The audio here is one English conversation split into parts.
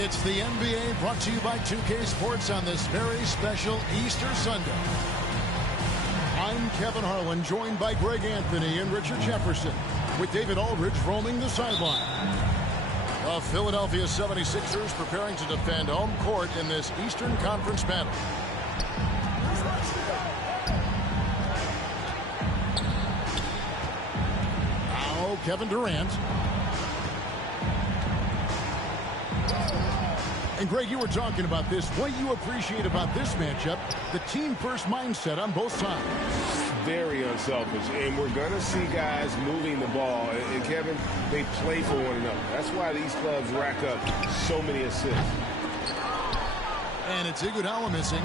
It's the NBA brought to you by 2K Sports on this very special Easter Sunday. I'm Kevin Harlan, joined by Greg Anthony and Richard Jefferson, with David Aldridge roaming the sideline. The Philadelphia 76ers preparing to defend home court in this Eastern Conference battle. Now Kevin Durant. And Greg, you were talking about this. What you appreciate about this matchup, the team-first mindset on both sides. Very unselfish, and we're going to see guys moving the ball. And Kevin, they play for one another. That's why these clubs rack up so many assists. And it's Iguodala missing.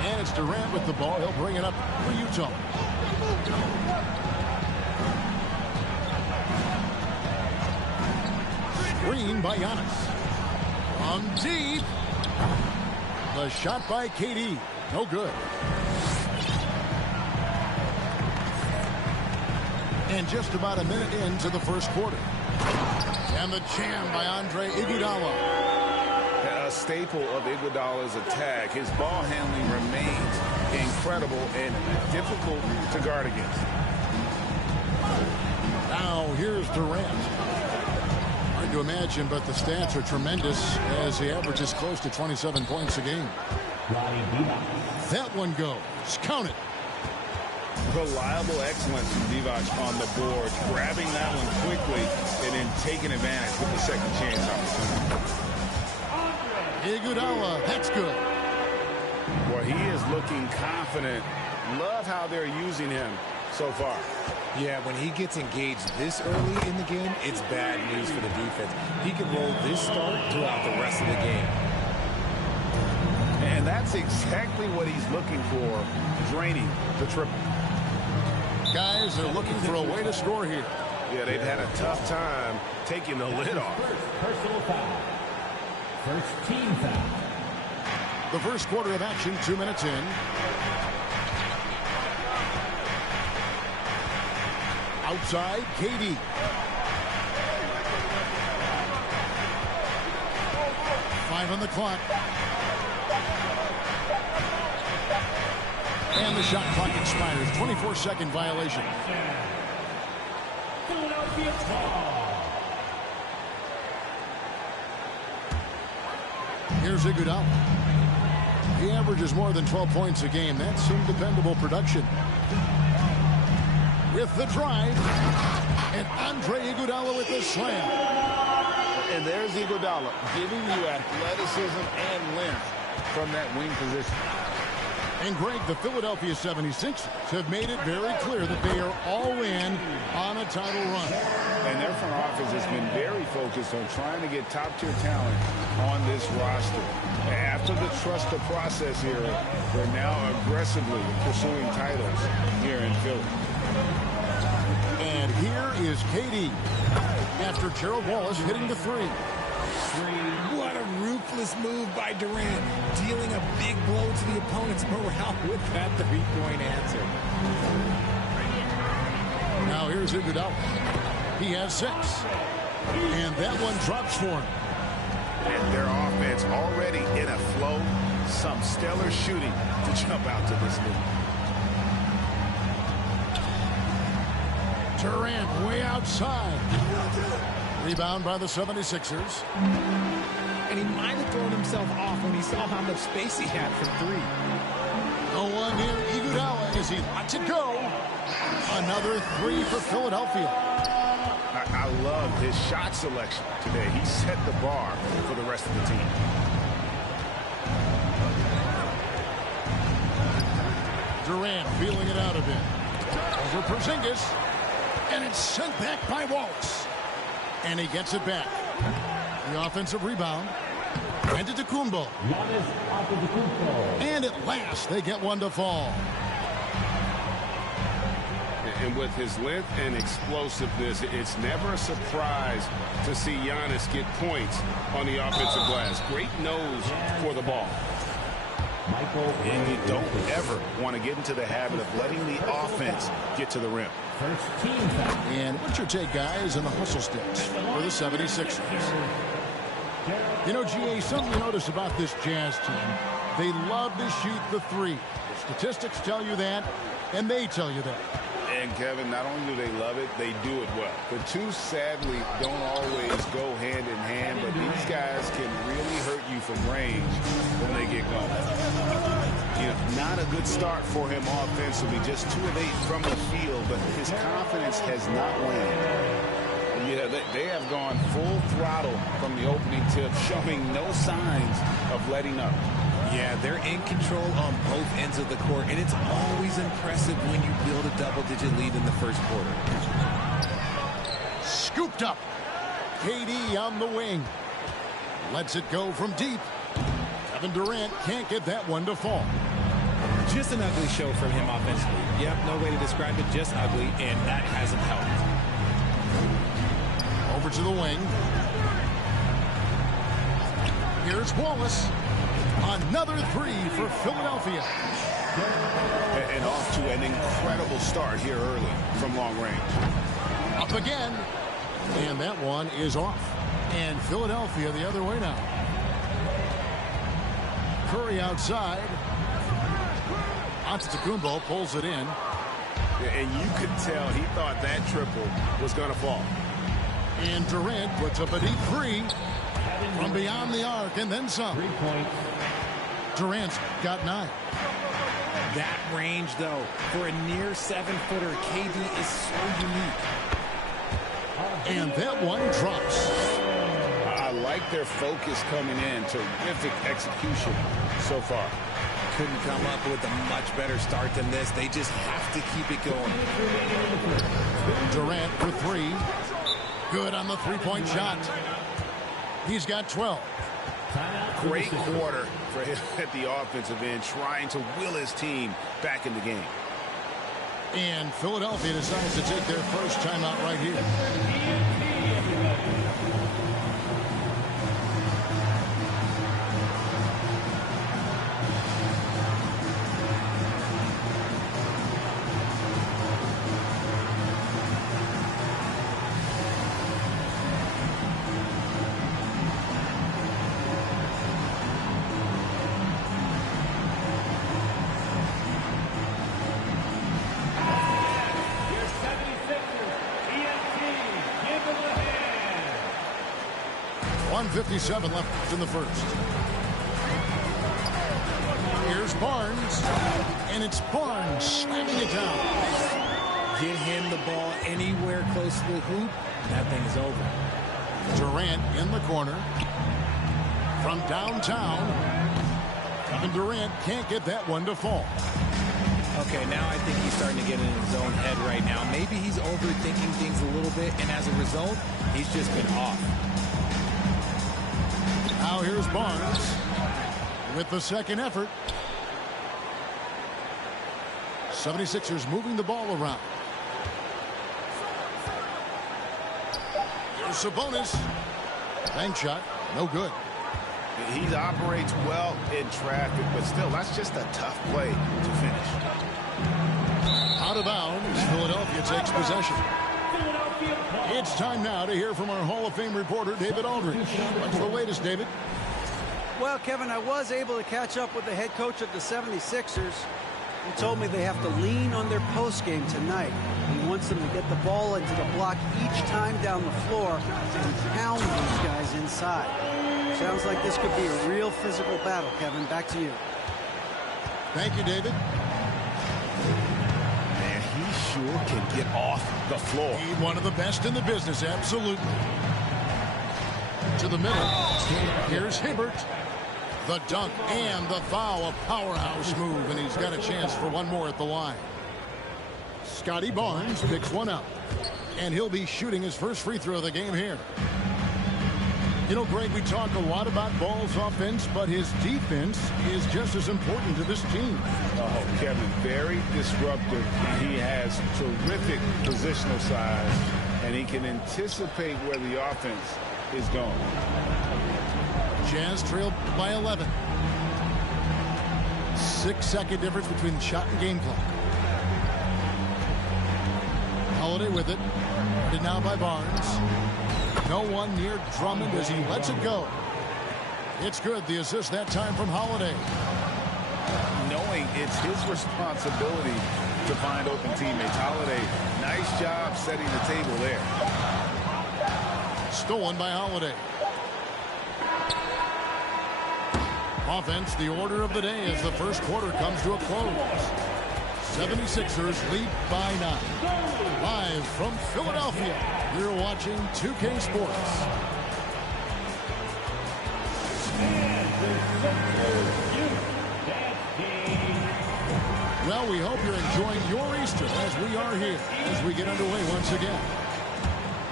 And it's Durant with the ball. He'll bring it up for Utah. Screen by Giannis. From deep. The shot by KD. No good. And just about a minute into the first quarter. And the jam by Andre Iguodala. A staple of Iguodala's attack. His ball handling remains incredible and difficult to guard against. Now here's Durant. Hard to imagine, but the stats are tremendous as he averages close to 27 points a game. That one goes. Count it. Reliable excellence from Divac on the board, grabbing that one quickly and then taking advantage with the second chance opportunity. Iguodala, that's good. Well, he is looking confident. Love how they're using him so far. Yeah, when he gets engaged this early in the game, it's bad news for the defense. He can roll this start throughout the rest of the game. And that's exactly what he's looking for, draining the triple. Guys are looking for a way to score here. Yeah, they've had a tough time taking the lid off. Personal foul. First team foul. The first quarter of action, 2 minutes in. Outside, KD. Five on the clock. And the shot clock expires. 24-second violation. Philadelphia ball. Here's Iguodala. He averages more than 12 points a game. That's some dependable production. With the drive. And Andre Iguodala with the slam. And there's Iguodala giving you athleticism and length. from that wing position. And Greg, the Philadelphia 76ers have made it very clear that they are all in on a title run. And their front office has been very focused on trying to get top-tier talent on this roster. After the trust the process era, they're now aggressively pursuing titles here in Philly. And here is KD after Gerald Wallace hitting the three. What a ruthless move by Durant, dealing a big blow to the opponent's morale with that three-point answer. Now here's Iguodala. He has 6. And that one drops for him. And their offense already in a flow. Some stellar shooting to jump out to this lead. Durant way outside. Rebound by the 76ers. And he might have thrown himself off when he saw how much space he had from 3. No one near Iguodala as he lets it go. Another 3 for Philadelphia. I love his shot selection today. He set the bar for the rest of the team. Durant feeling it out a bit. Over Porzingis. And it's sent back by Wallace. And he gets it back. The offensive rebound. And to Kumbo. And at last, they get one to fall. And with his length and explosiveness, it's never a surprise to see Giannis get points on the offensive glass. Great nose for the ball. And you don't ever want to get into the habit of letting the offense get to the rim. And what's your take, guys, on the hustle sticks for the 76ers? You know, GA, something you notice about this Jazz team, they love to shoot the 3. The statistics tell you that, and they tell you that. And, Kevin, not only do they love it, they do it well. The two, sadly, don't always go hand in hand, but these guys can really hurt you from range when they get going. You know, not a good start for him offensively, just 2 of 8 from the field, but his confidence has not waned. Yeah, they have gone full throttle from the opening tip, showing no signs of letting up. Yeah, they're in control on both ends of the court, and it's always impressive when you build a double-digit lead in the first quarter. Scooped up. KD on the wing. Lets it go from deep. Kevin Durant can't get that one to fall. Just an ugly show from him offensively. Yep, no way to describe it, just ugly, and that hasn't helped. Over to the wing. Here's Wallace. Another 3 for Philadelphia. And off to an incredible start here early from long range. Up again. And that one is off. And Philadelphia the other way now. Curry outside. Antetokounmpo pulls it in. And you could tell he thought that triple was going to fall. And Durant puts up a deep 3 from beyond the arc and then some. 3 points. Durant's got 9. That range, though, for a near 7-footer, KD is so unique. And that one drops. I like their focus coming in. Terrific execution so far. Couldn't come up with a much better start than this. They just have to keep it going. Durant for 3. Good on the 3-point shot. He's got 12. Great quarter for him at the offensive end, trying to will his team back in the game. And Philadelphia decides to take their first timeout right here. Your 76ers, ENT, give them a hand. 1:57 left in the first. Here's Barnes. And it's Barnes slamming it down. Get him the ball anywhere close to the hoop, and that thing is over. Durant in the corner. From downtown. Kevin Durant can't get that one to fall. Okay, now I think he's starting to get in his own head right now. Maybe he's overthinking things a little bit, and as a result, he's just been off. Now here's Barnes with the second effort. 76ers moving the ball around. Here's Sabonis. Bank shot, no good. He operates well in traffic, but still, that's just a tough play to finish. Out of bounds, Philadelphia takes possession. It's time now to hear from our Hall of Fame reporter, David Aldridge. What's the latest, David? Well, Kevin, I was able to catch up with the head coach of the 76ers. He told me they have to lean on their postgame tonight. He wants them to get the ball into the block each time down the floor and pound these guys inside. Sounds like this could be a real physical battle, Kevin. Back to you. Thank you, David. Man, he sure can get off the floor. He's one of the best in the business, absolutely. To the middle. Here's Hibbert. The dunk and the foul, a powerhouse move, and he's got a chance for one more at the line. Scotty Barnes picks one up, and he'll be shooting his first free throw of the game here. You know, Greg, we talk a lot about Ball's offense, but his defense is just as important to this team. Oh, Kevin, very disruptive. He has terrific positional size, and he can anticipate where the offense is going. Jazz trailed by 11. 6-second difference between the shot and game clock. Holiday with it. Guarded now by Barnes. No one near Drummond as he lets it go. It's good. The assist that time from Holiday. Knowing it's his responsibility to find open teammates. Holiday, nice job setting the table there. Stolen by Holiday. Offense, the order of the day as the first quarter comes to a close. 76ers lead by 9. Live from Philadelphia, you're watching 2K Sports. Well, we hope you're enjoying your Easter as we are here as we get underway once again.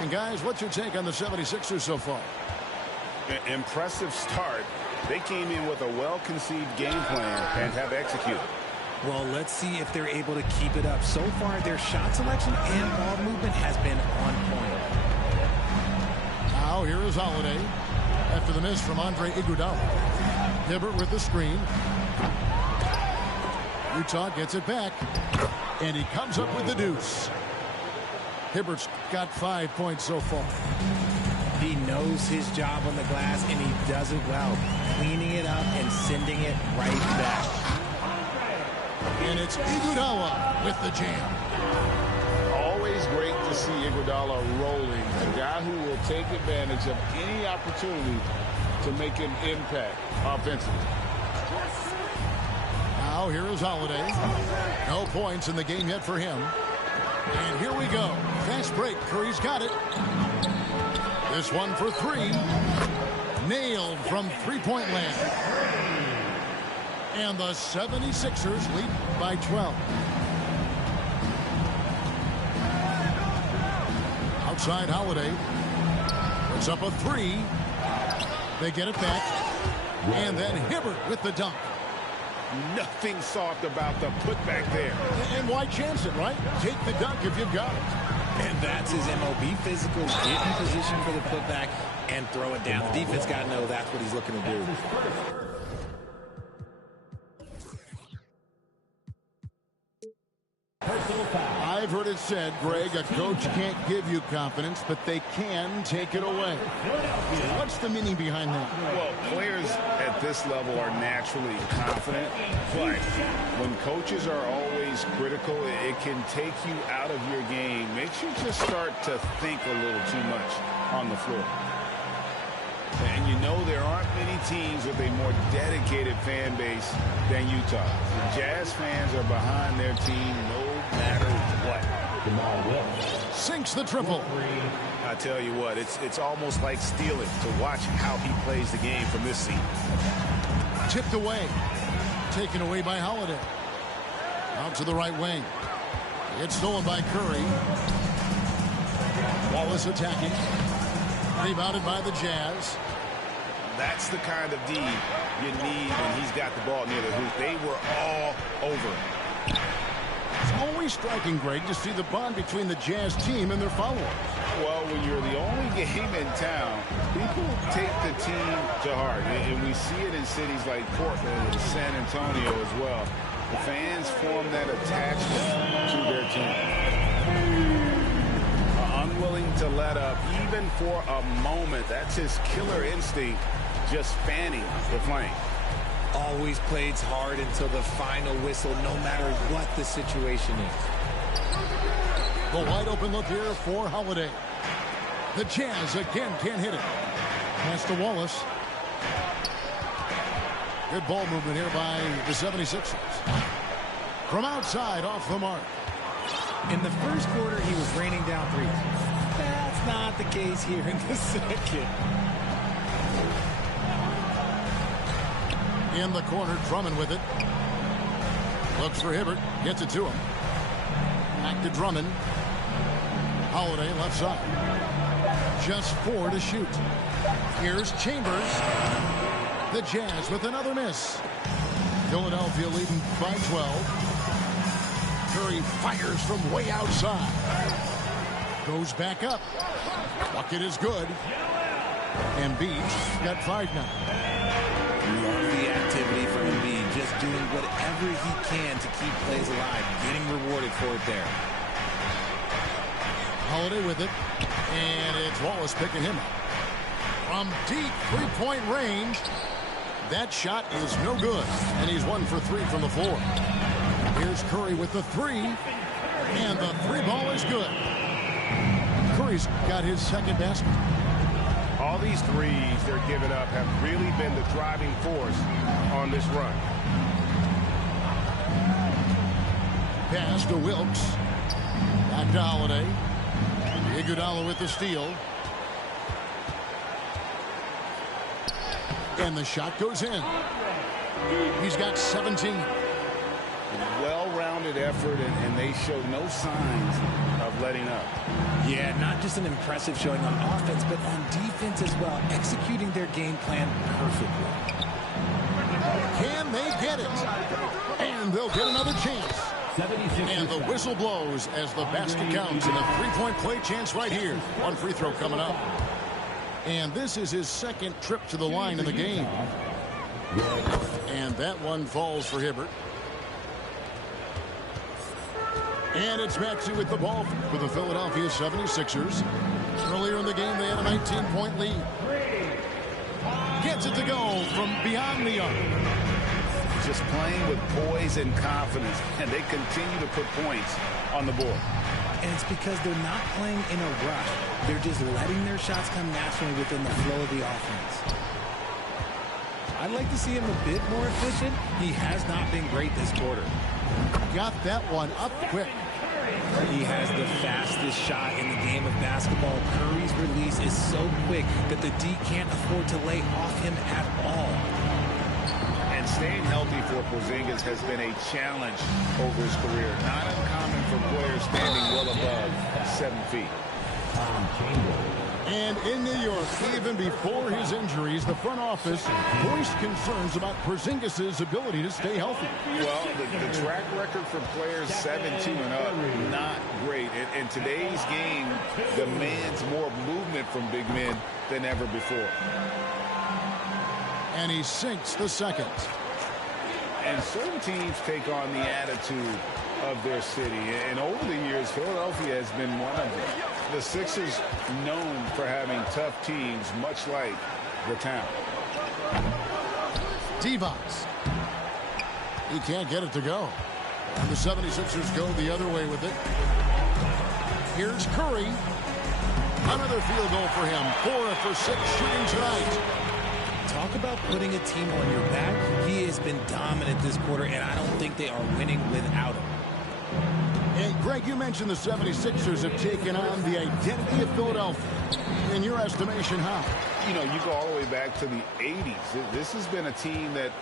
And guys, what's your take on the 76ers so far? Impressive start. They came in with a well-conceived game plan and have executed. Well, let's see if they're able to keep it up. So far, their shot selection and ball movement has been on point. Now, here is Holiday. After the miss from Andre Iguodala. Hibbert with the screen. Utah gets it back. And he comes up with the deuce. Hibbert's got 5 points so far. He knows his job on the glass, and he does it well. Cleaning it up and sending it right back. And it's Iguodala with the jam. Always great to see Iguodala rolling. A guy who will take advantage of any opportunity to make an impact offensively. Now here is Holiday. No points in the game yet for him. And here we go. Fast break. Curry's got it. This one for three. Nailed from three-point land. And the 76ers lead by 12. Outside Holiday. Puts up a three. They get it back. And then Hibbert with the dunk. Nothing soft about the putback there. And why chance it, right? Take the dunk if you've got it. And that's his MO. Be physical, get in position for the putback, and throw it down. The defense got to know that's what he's looking to do. I've heard it said, Greg, a coach can't give you confidence, but they can take it away. What's the meaning behind that? Well, players at this level are naturally confident, but when coaches are always critical, it can take you out of your game. Makes you just start to think a little too much on the floor. And you know there aren't many teams with a more dedicated fan base than Utah. The Jazz fans are behind their team no matter what. Sinks the triple. I tell you what, it's almost like stealing to watch how he plays the game from this seat. Tipped away. taken away by Holiday. Out to the right wing. It's stolen by Curry. Wallace attacking. Rebounded by the Jazz. That's the kind of D you need when he's got the ball near the hoop. They were all over it. It's always striking, Greg, to see the bond between the Jazz team and their followers. Well, when you're the only game in town, people take the team to heart. And we see it in cities like Portland and San Antonio as well. The fans form that attachment to their team. Unwilling to let up, even for a moment. That's his killer instinct, just fanning the flame. Always plays hard until the final whistle, no matter what the situation is. The wide open look here for Holiday. The Jazz again can't hit it. Pass to Wallace. Good ball movement here by the 76ers. From outside, off the mark. In the first quarter, he was raining down threes. That's not the case here in the second. In the corner, Drummond with it. Looks for Hibbert. Gets it to him. Back to Drummond. Holiday left side. Just 4 to shoot. Here's Chambers. The Jazz with another miss. Philadelphia leading by 12. Curry fires from way outside. Goes back up. Bucket is good. Embiid's got 5 now. Love the activity from Embiid, just doing whatever he can to keep plays alive, getting rewarded for it there. Holiday with it, and it's Wallace picking him up. From deep three-point range, that shot is no good, and he's 1 for 3 from the floor. Here's Curry with the 3, and the 3 ball is good. Curry's got his second basket. All these threes they're giving up have really been the driving force on this run. Pass to Wilkes. Back to Holiday. Iguodala with the steal. And the shot goes in. He's got 17. Well-rounded effort, and they show no signs of letting up. Yeah, not just an impressive showing on offense, but on defense as well, executing their game plan perfectly. Can they get it? And they'll get another chance. And the whistle blows as the basket counts, and a three-point play chance right here. 1 free throw coming up. And this is his second trip to the line in the game. And that one falls for Hibbert. And it's Maxey with the ball for the Philadelphia 76ers. Earlier in the game, they had a 19-point lead. Gets it to go from beyond the arc. Just playing with poise and confidence, and they continue to put points on the board. And it's because they're not playing in a rush. They're just letting their shots come naturally within the flow of the offense. I'd like to see him a bit more efficient. He has not been great this quarter. Got that one up quick. He has the fastest shot in the game of basketball. Curry's release is so quick that the D can't afford to lay off him at all. And staying healthy for Porzingis has been a challenge over his career. Not uncommon for players standing well above 7 feet. And in New York, even before his injuries, the front office voiced concerns about Porzingis' ability to stay healthy. Well, the track record for players 7-2 and up, not great. And today's game demands more movement from big men than ever before. And he sinks the second. And certain teams take on the attitude of their city. And over the years, Philadelphia has been one of them. The Sixers known for having tough teams, much like the town. Divac. He can't get it to go. And the 76ers go the other way with it. Here's Curry. Another field goal for him. 4 for 6 shooting tonight. Talk about putting a team on your back. He has been dominant this quarter, and I don't think they are winning without him. And Greg, you mentioned the 76ers have taken on the identity of Philadelphia. In your estimation, how? You know, you go all the way back to the 80s. This has been a team that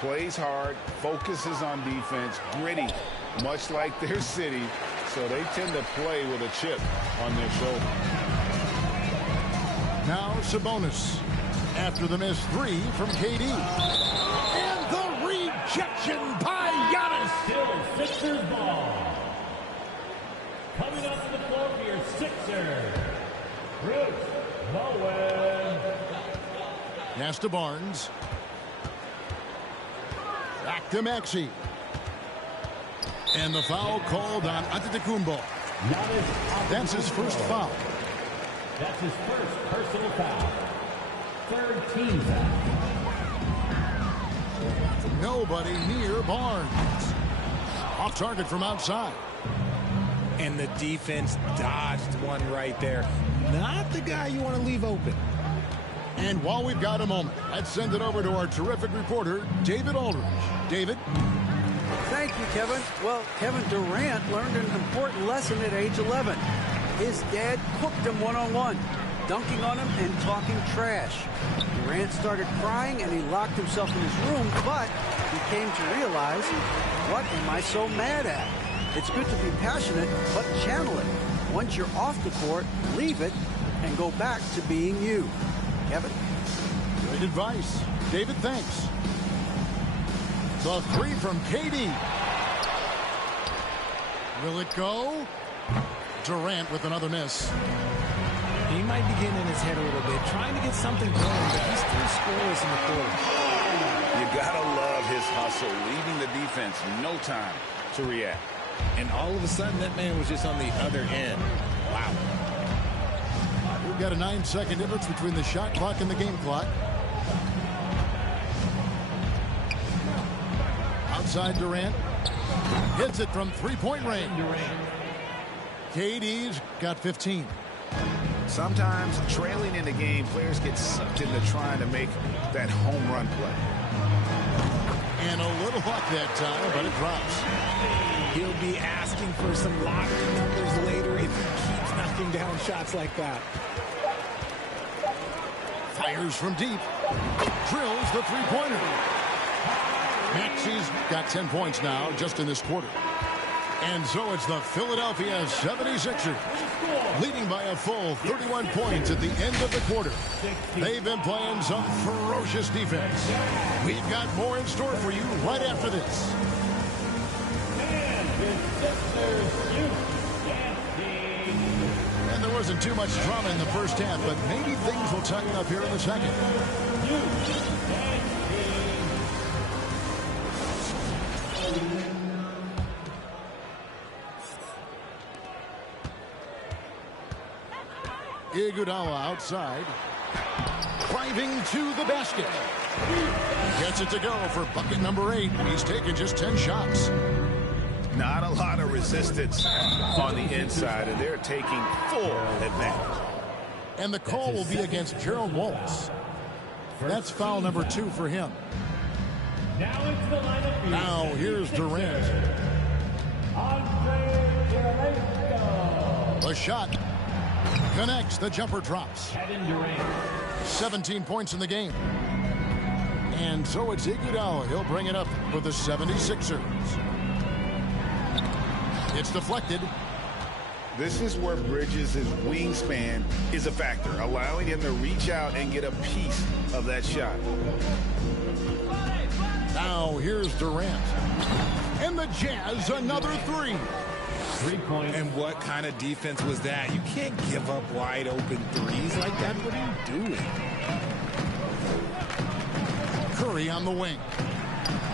plays hard, focuses on defense, gritty, much like their city, so they tend to play with a chip on their shoulder. Now Sabonis after the missed three from KD. And the rejection by Giannis. Still Sixers ball. Coming up to the floor for your Sixers, Bruce Bowen. Pass to Barnes. Back to Maxey. And the foul called on Antetokounmpo. That's his first foul. That's his first personal foul. Third team foul. Nobody near Barnes. Off target from outside. And the defense dodged one right there. Not the guy you want to leave open. And while we've got a moment, let's send it over to our terrific reporter, David Aldridge. David? Thank you, Kevin. Well, Kevin Durant learned an important lesson at age 11. His dad cooked him one-on-one, dunking on him and talking trash. Durant started crying and he locked himself in his room, but he came to realize, what am I so mad at? It's good to be passionate, but channel it. Once you're off the court, leave it and go back to being you. Kevin? Great advice. David, thanks. The three from KD. Will it go? Durant with another miss. He might be getting in his head a little bit, trying to get something going, but he's still scoreless in the quarter. You gotta love his hustle, leaving the defense no time to react. And all of a sudden, that man was just on the other end. Wow. We've got a 9-second difference between the shot clock and the game clock. Outside Durant. Hits it from three-point range. KD's got 15. Sometimes trailing in the game, players get sucked into trying to make that home run play. And a little luck that time, but it drops. He'll be asking for some lottery numbers later if he keeps knocking down shots like that. Fires from deep. Drills the three-pointer. Maxey's got 10 points now just in this quarter. And so it's the Philadelphia 76ers leading by a full 31 points at the end of the quarter. They've been playing some ferocious defense. We've got more in store for you right after this. And there wasn't too much drama in the first half, but maybe things will tighten up here in the second. Iguodala outside. Driving to the basket. Gets it to go for bucket number 8. He's taken just 10 shots. Not a lot of resistance on the inside, and they're taking full advantage. And the call will be against Gerald Waltz. That's foul number 2 for him. Now here's Durant. The shot connects. The jumper drops. 17 points in the game. And so it's Iguodala. He'll bring it up for the 76ers. It's deflected. This is where Bridges' wingspan is a factor, allowing him to reach out and get a piece of that shot. Now here's Durant. And the Jazz, another 3. 3 points. And what kind of defense was that? You can't give up wide open threes like that. What are you doing? Curry on the wing.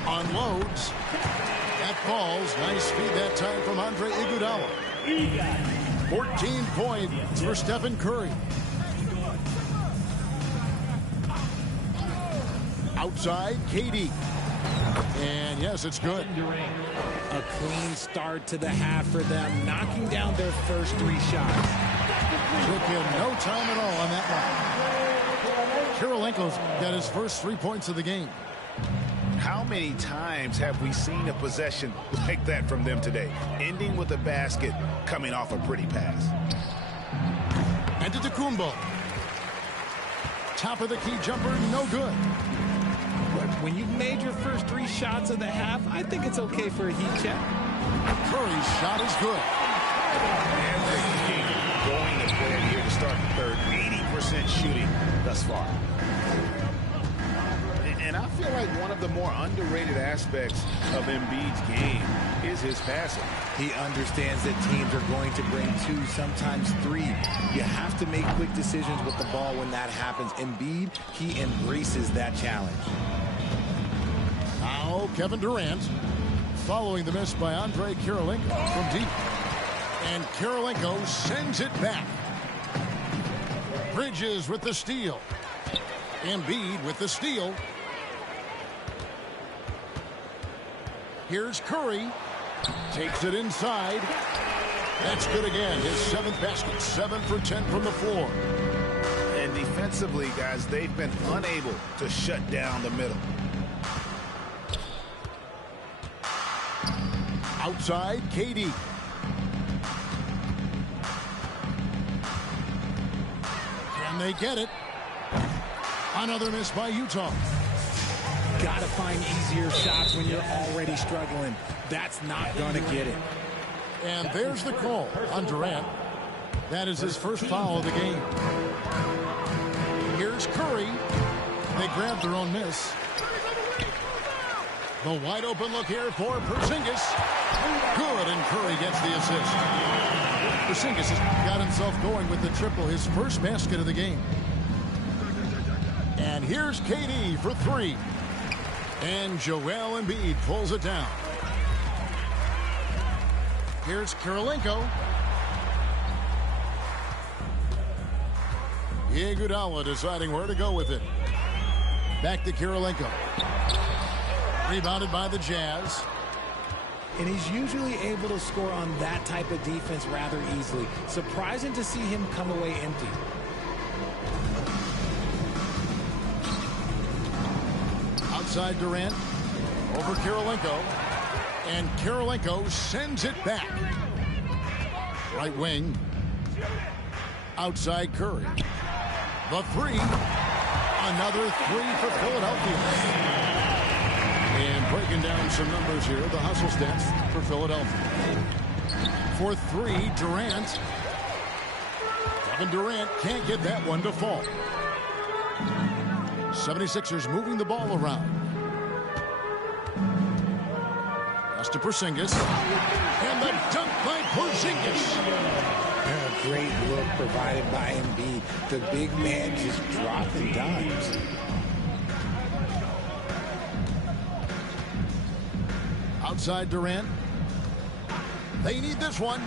Unloads. That falls. Nice feed that time from Andre Iguodala. 14 points for Stephen Curry. Outside, KD. And yes, it's good. A clean start to the half for them, knocking down their first 3 shots. Took him no time at all on that one. Kirilenko's got his first 3 points of the game. How many times have we seen a possession like that from them today, ending with a basket coming off a pretty pass? Antetokounmpo. Top of the key jumper, no good. When you've made your first 3 shots of the half, I think it's okay for a heat check. Curry's shot is good. And the King going to plan here to start the third. 80% shooting thus far. And I feel like one of the more underrated aspects of Embiid's game is his passing. He understands that teams are going to bring 2, sometimes 3. You have to make quick decisions with the ball when that happens. Embiid, he embraces that challenge. Now Kevin Durant, following the miss by Andre Kirilenko from deep. And Kirilenko sends it back. Bridges with the steal. Embiid with the steal. Here's Curry. Takes it inside. That's good again. His 7th basket. 7 for 10 from the floor. And defensively, guys, they've been unable to shut down the middle. Outside, KD. Can they get it? Another miss by Utah. Got to find easier shots when you're already struggling. That's not going to get it. And there's the call on Durant. That is his first foul of the game. Here's Curry. They grab their own miss. The wide open look here for Porzingis. Good, and Curry gets the assist. Porzingis has got himself going with the triple, his first basket of the game. And here's KD for 3. And Joel Embiid pulls it down. Here's Kirilenko. Iguodala deciding where to go with it. Back to Kirilenko. Rebounded by the Jazz. And he's usually able to score on that type of defense rather easily. Surprising to see him come away empty. Outside Durant. Over Kirilenko. And Kirilenko sends it back. Right wing. Outside Curry. The 3. Another 3 for Philadelphia. And breaking down some numbers here, the hustle stats for Philadelphia. For 3, Durant. Kevin Durant can't get that one to fall. 76ers moving the ball around. Pass to Porzingis. And the dunk by Porzingis. A great look provided by Embiid. The big man just dropping dimes. Outside Durant. They need this one.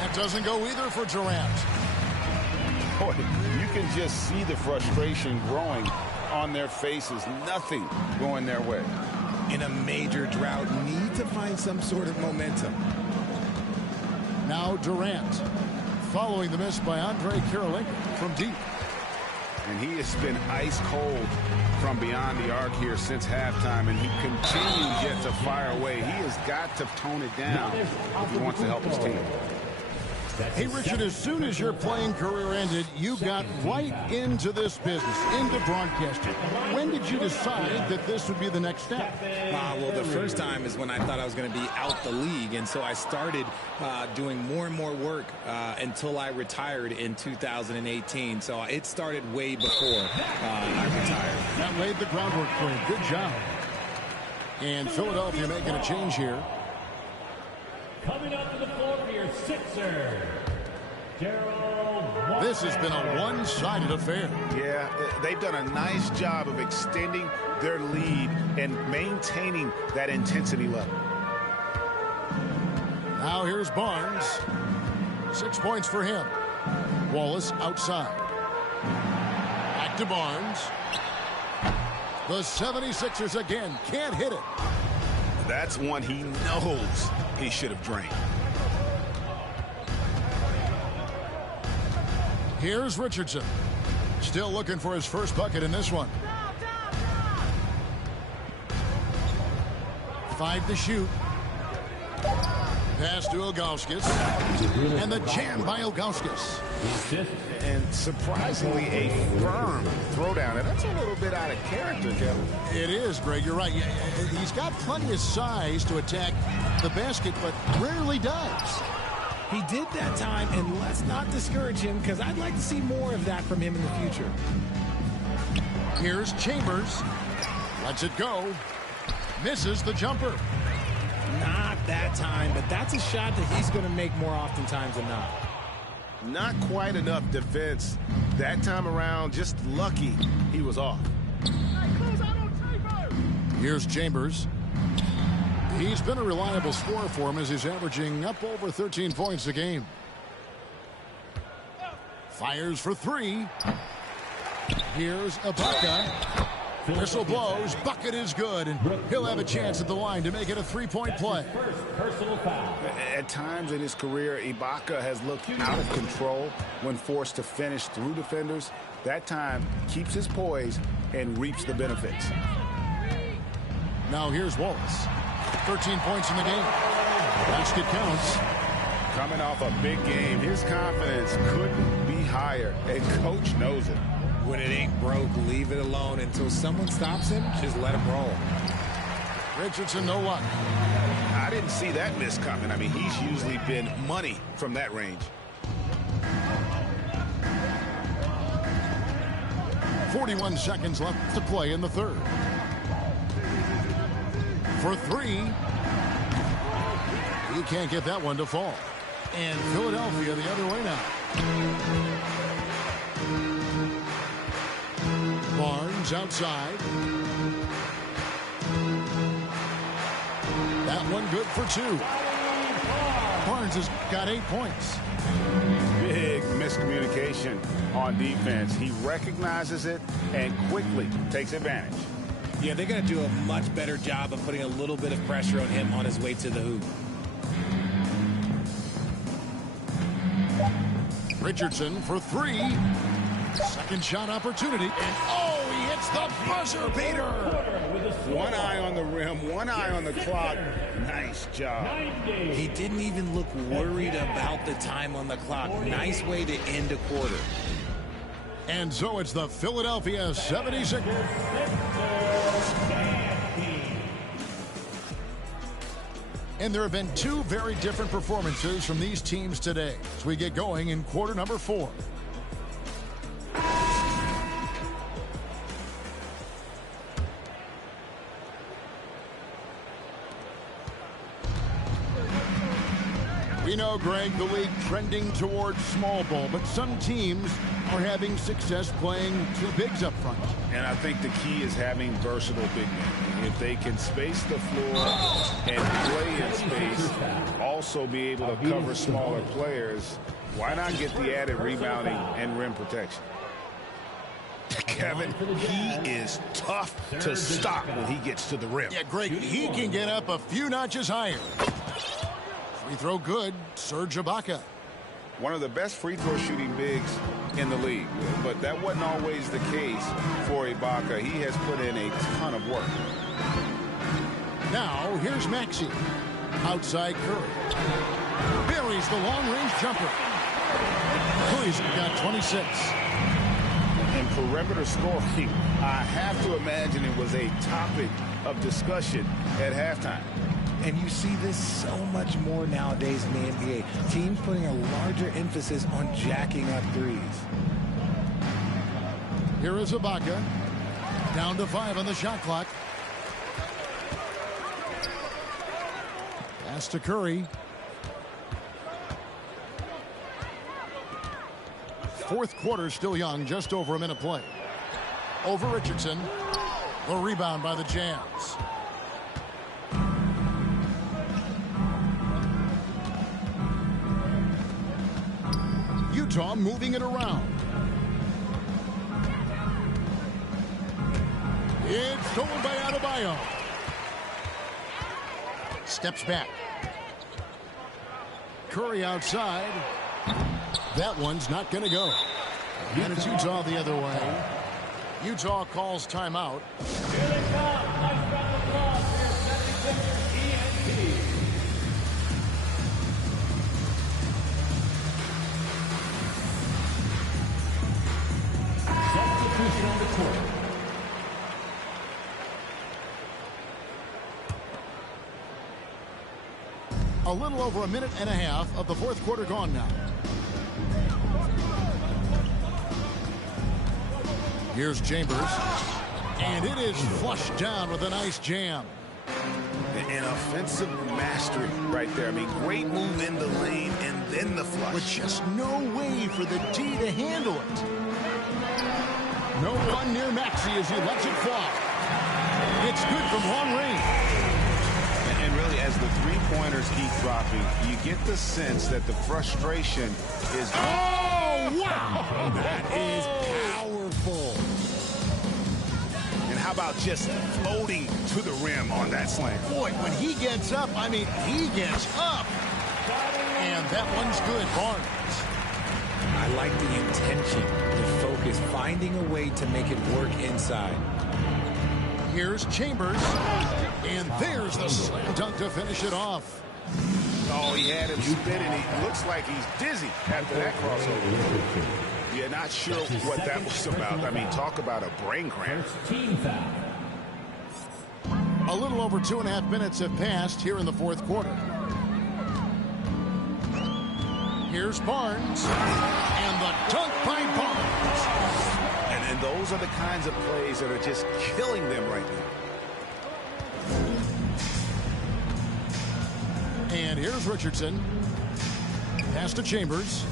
That doesn't go either for Durant. Boy, you can just see the frustration growing on their faces. Nothing going their way. In a major drought, need to find some sort of momentum. Now Durant, following the miss by Andre Kirilenko from deep. And he has been ice cold from beyond the arc here since halftime, and he continues yet to fire away. He has got to tone it down if he wants to help his team. Hey, Richard, as soon as your playing career ended, you got right into this business, into broadcasting. When did you decide that this would be the next step? Well, the first time is when I thought I was going to be out the league, and so I started doing more and more work until I retired in 2018. So it started way before I retired. That laid the groundwork for him. Good job. And Philadelphia making a change here. Coming up to the floor for your Sixers, Gerald. This has been a one-sided affair. Yeah, they've done a nice job of extending their lead and maintaining that intensity level. Now here's Barnes. 6 points for him. Wallace outside. Back to Barnes. The 76ers again can't hit it. That's one he knows he should have drained. Here's Richardson. Still looking for his first bucket in this one. 5 to shoot. Pass to Ilgauskas. And the jam by Ilgauskas. And surprisingly, a firm throwdown. And that's a little bit out of character, Kevin. It is, Greg. You're right. He's got plenty of size to attack the basket, but rarely does. He did that time, and let's not discourage him because I'd like to see more of that from him in the future. Here's Chambers. Lets it go. Misses the jumper. Not that time, but that's a shot that he's going to make more oftentimes than not. Not quite enough defense that time around. Just lucky he was off. Here's Chambers. He's been a reliable scorer for him as he's averaging up over 13 points a game. Fires for three. Here's Ibaka. Whistle blows. Bucket is good, and he'll have a chance at the line to make it a three-point play. First personal foul. At times in his career, Ibaka has looked out of control when forced to finish through defenders. That time keeps his poise and reaps the benefits. Now here's Wallace. 13 points in the game. Basket counts. Coming off a big game, his confidence couldn't be higher, and coach knows it. When it ain't broke, leave it alone until someone stops him. Just let him roll. Richardson, no luck. I didn't see that miss coming. I mean, he's usually been money from that range. 41 seconds left to play in the third. For three. He can't get that one to fall. And Philadelphia the other way now. Barnes outside. That one good for two. Barnes has got 8 points. Big miscommunication on defense. He recognizes it and quickly takes advantage. Yeah, they're going to do a much better job of putting a little bit of pressure on him on his way to the hoop. Richardson for three. Second shot opportunity. And oh, he hits the buzzer beater. One eye on the rim, one eye on the clock. Nice job. He didn't even look worried about the time on the clock. Nice way to end a quarter. And so it's the Philadelphia 76ers. And there have been two very different performances from these teams today as we get going in quarter number 4. We know, Greg, the league trending towards small ball, but some teams are having success playing two bigs up front. And I think the key is having versatile big men. If they can space the floor and play in space, also be able to cover smaller players, why not get the added rebounding and rim protection? Kevin, he is tough to stop when he gets to the rim. Yeah, Greg, he can get up a few notches higher. Free throw good, Serge Ibaka. One of the best free throw shooting bigs in the league, but that wasn't always the case for Ibaka. He has put in a ton of work. Now, here's Maxey. Outside Curry. Buries the long-range jumper. Curry's got 26. In perimeter scoring, I have to imagine it was a topic of discussion at halftime. And you see this so much more nowadays in the NBA. Teams putting a larger emphasis on jacking up threes. Here is Ibaka. Down to 5 on the shot clock. Pass to Curry. Fourth quarter still young, just over a minute play. Over Richardson. The rebound by the Jazz. Utah moving it around. It's stolen by Adebayo. Steps back. Curry outside. That one's not going to go. And it's Utah the other way. Utah calls timeout. Here they come. Nice round of applause for your 76ers ENT. A little over a minute and a half of the fourth quarter gone now. Here's Chambers. And it is flushed down with a nice jam. An offensive mastery right there. I mean, great move in the lane and then the flush. With just no way for the D to handle it. No one near Maxey as he lets it fly. It's good from long range. And really, as the three-pointers keep dropping, you get the sense that the frustration is... Oh, wow! That is powerful. And how about just floating to the rim on that slam? Boy, when he gets up, I mean, he gets up. And that one's good, Barnes. I like the intention, the focus, finding a way to make it work inside. Here's Chambers. And there's the slam dunk to finish it off. Oh, he had him spinning. He looks like he's dizzy after that crossover. Yeah, not sure what that was about. I mean, talk about a brain cramp. Team foul. A little over 2.5 minutes have passed here in the fourth quarter. Here's Barnes. And the dunk by Barnes. And those are the kinds of plays that are just killing them right now. And here's Richardson. Pass to Chambers.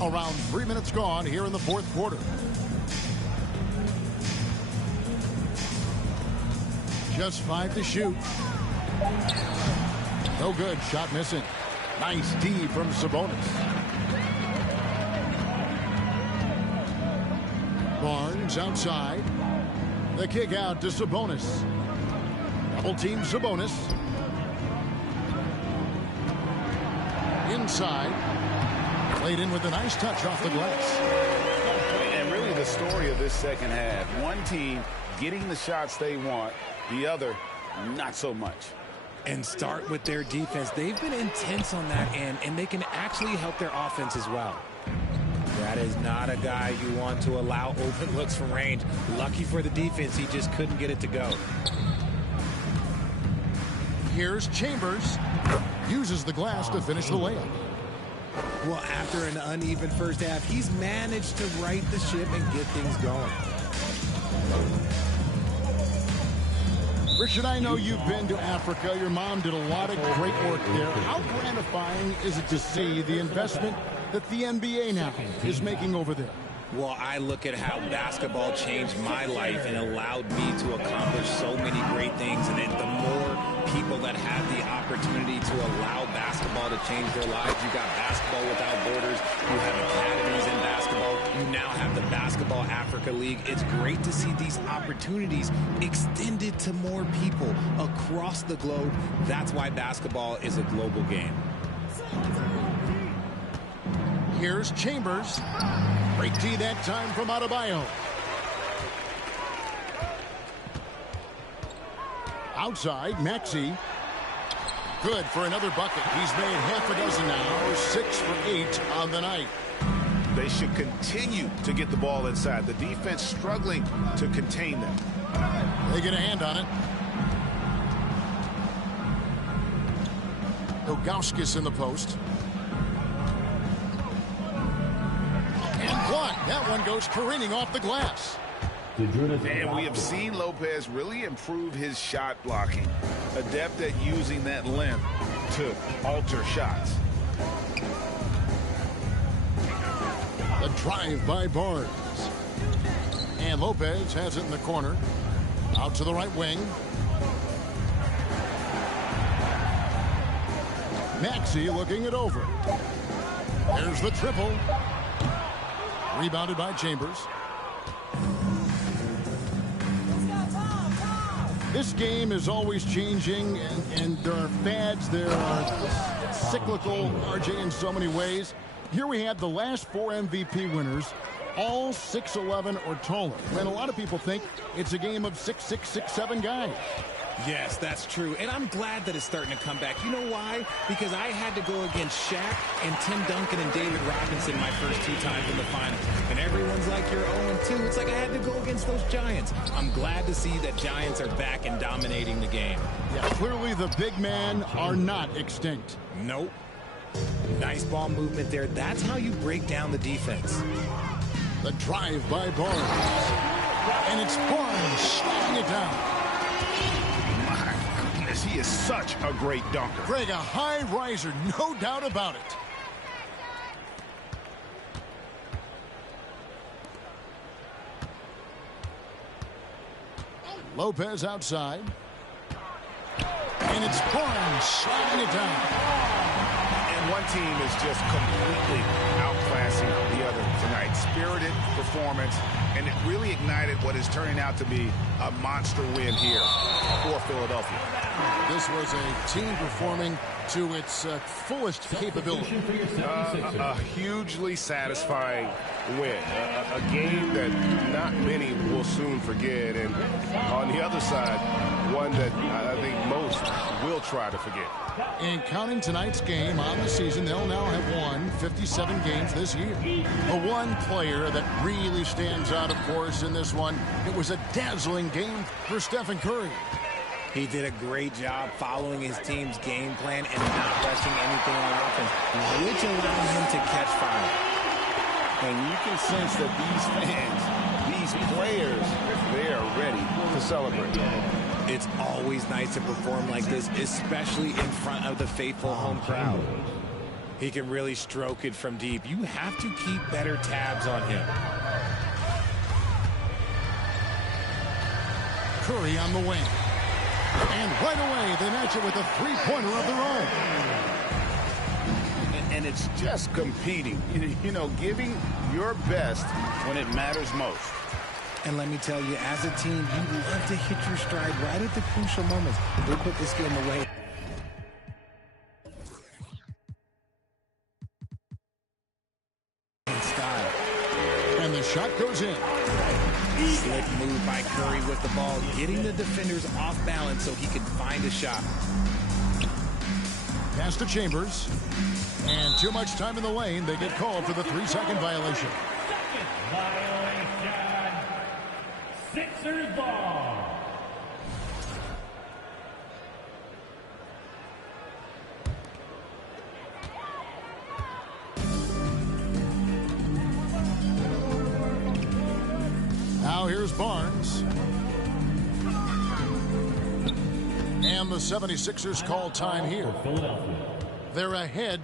Around 3 minutes gone here in the fourth quarter. Just 5 to shoot. No good. Shot missing. Nice D from Sabonis. Barnes outside. The kick out to Sabonis. Double team Sabonis. Inside. Played in with a nice touch off the glass. And really the story of this second half. One team getting the shots they want. The other, not so much. And start with their defense. They've been intense on that end, and they can actually help their offense as well. That is not a guy you want to allow open looks from range. Lucky for the defense, he just couldn't get it to go. Here's Chambers. Uses the glass to finish the layup. Well, after an uneven first half, he's managed to right the ship and get things going. Richard, I know you've been to Africa. Your mom did a lot of great work there. How gratifying is it to see the investment that the NBA now is making over there? Well, I look at how basketball changed my life and allowed me to accomplish so many great things. And the more people that have the opportunity to allow basketball to change their lives, you got Basketball Without Borders, you have academies in basketball, you now have the Basketball Africa League. It's great to see these opportunities extended to more people across the globe. That's why basketball is a global game. Here's Chambers. Break D that time from Adebayo. Outside, Maxey. Good for another bucket. He's made half a dozen now. 6 for 8 on the night. They should continue to get the ball inside. The defense struggling to contain them. They get a hand on it. Ilgauskas in the post. And blocked. That one goes careening off the glass. And we have seen Lopez really improve his shot blocking. Adept at using that length to alter shots. The drive by Barnes. And Lopez has it in the corner. Out to the right wing. Maxey looking it over. There's the triple. Rebounded by Chambers. This game is always changing, and there are fads, there are cyclical, RJ, in so many ways. Here we have the last 4 MVP winners, all 6'11" or taller. And a lot of people think it's a game of 6'6", 6'7" guys. Yes, that's true. And I'm glad that it's starting to come back. You know why? Because I had to go against Shaq and Tim Duncan and David Robinson my first 2 times in the finals. And everyone's like, you're 0-2. It's like I had to go against those Giants. I'm glad to see that Giants are back and dominating the game. Yeah, clearly the big men are not extinct. Nope. Nice ball movement there. That's how you break down the defense. The drive by Barnes. And it's Barnes sliding it down. My goodness, he is such a great dunker. Greg, a high riser, no doubt about it. Lopez outside. And it's Barnes sliding it down. And one team is just completely outclassing the other tonight. Spirited performance, and it really ignited what is turning out to be a monster win here for Philadelphia. This was a team performing to its fullest capability. A hugely satisfying win. A game that not many will soon forget. And on the other side, one that I think most will try to forget. And counting tonight's game on the season, they'll now have won 57 games this year. The one player that really stands out, of course, in this one, it was a dazzling game for Stephen Curry. He did a great job following his team's game plan and not resting anything on offense, which allowed him to catch fire. And you can sense that these fans, these players, they are ready to celebrate. It's always nice to perform like this, especially in front of the faithful home crowd. He can really stroke it from deep. You have to keep better tabs on him. Curry on the wing. And right away, they match it with a three-pointer of their own. And it's just competing, you know, giving your best when it matters most. And let me tell you, as a team, you love to hit your stride right at the crucial moments. They put this game away. In style. And the shot goes in. Slick move by Curry with the ball, getting the defenders off balance so he can find a shot. Pass to Chambers. And too much time in the lane. They get called for the 3-second violation. Violation. Sixers ball. Now here's Barnes. And the 76ers call time here. They're ahead.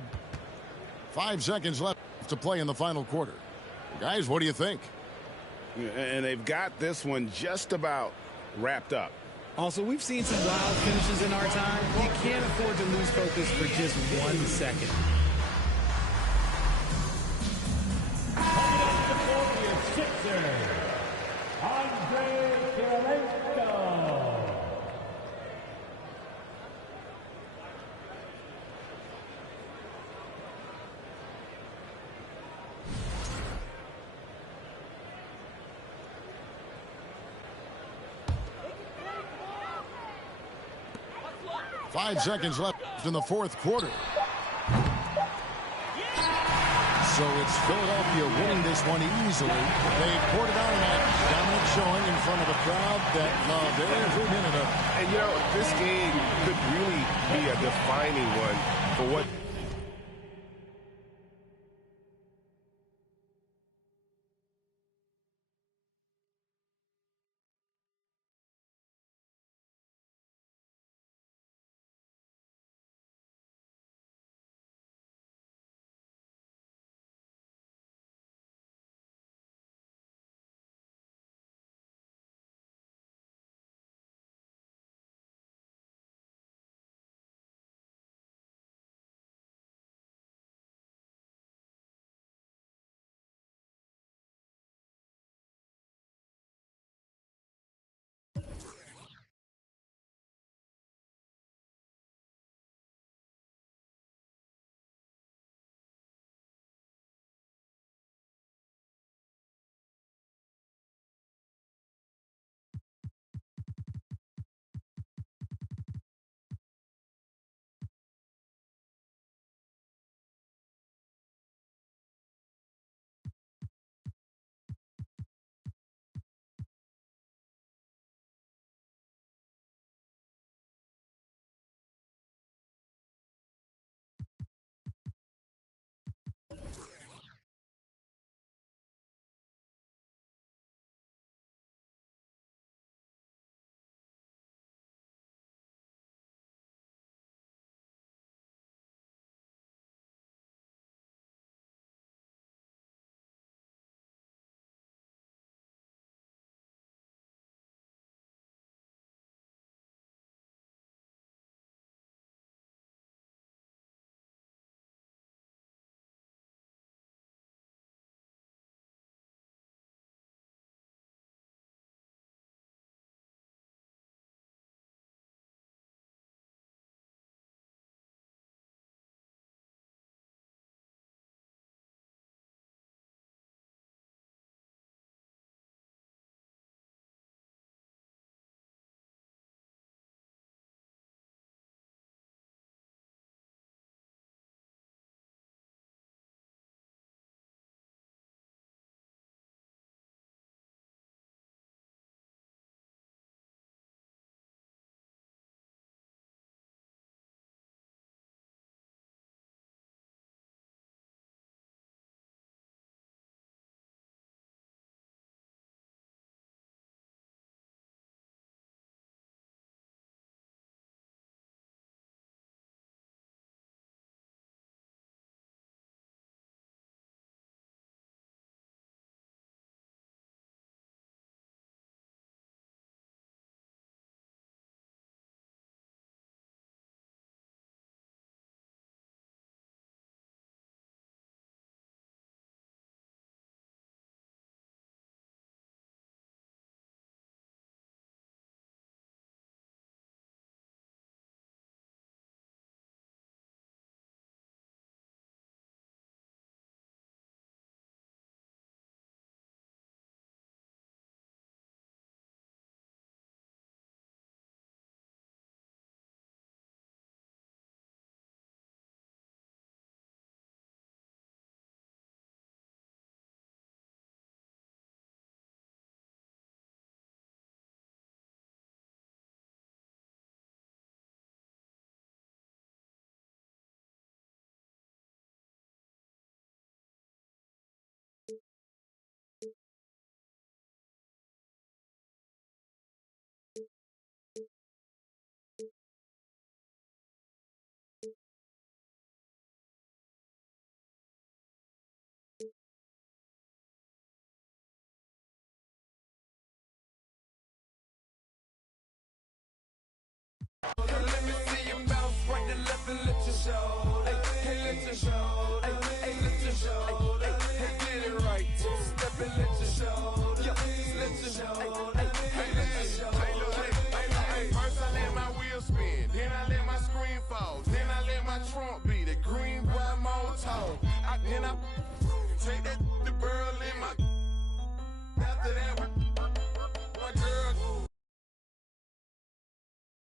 5 seconds left to play in the final quarter. Guys, what do you think? And they've got this one just about wrapped up. Also, we've seen some wild finishes in our time. You can't afford to lose focus for just 1 second. Coming up the floor for your Sixers, Andre Kirilenko. Five seconds left in the fourth quarter. So it's Philadelphia winning this one easily. They poured it on that dominant showing in front of a crowd that loved every minute of it. And, you know, this game could really be a defining one for what Hey, let your shoulder. Hey, let your shoulder. Hey, get it right. Step and let your shoulder. Yo, let your shoulder. Hey, first I let my wheel spin, then I let my screen fall, then I let my trunk beat a green boy motor. Then I take that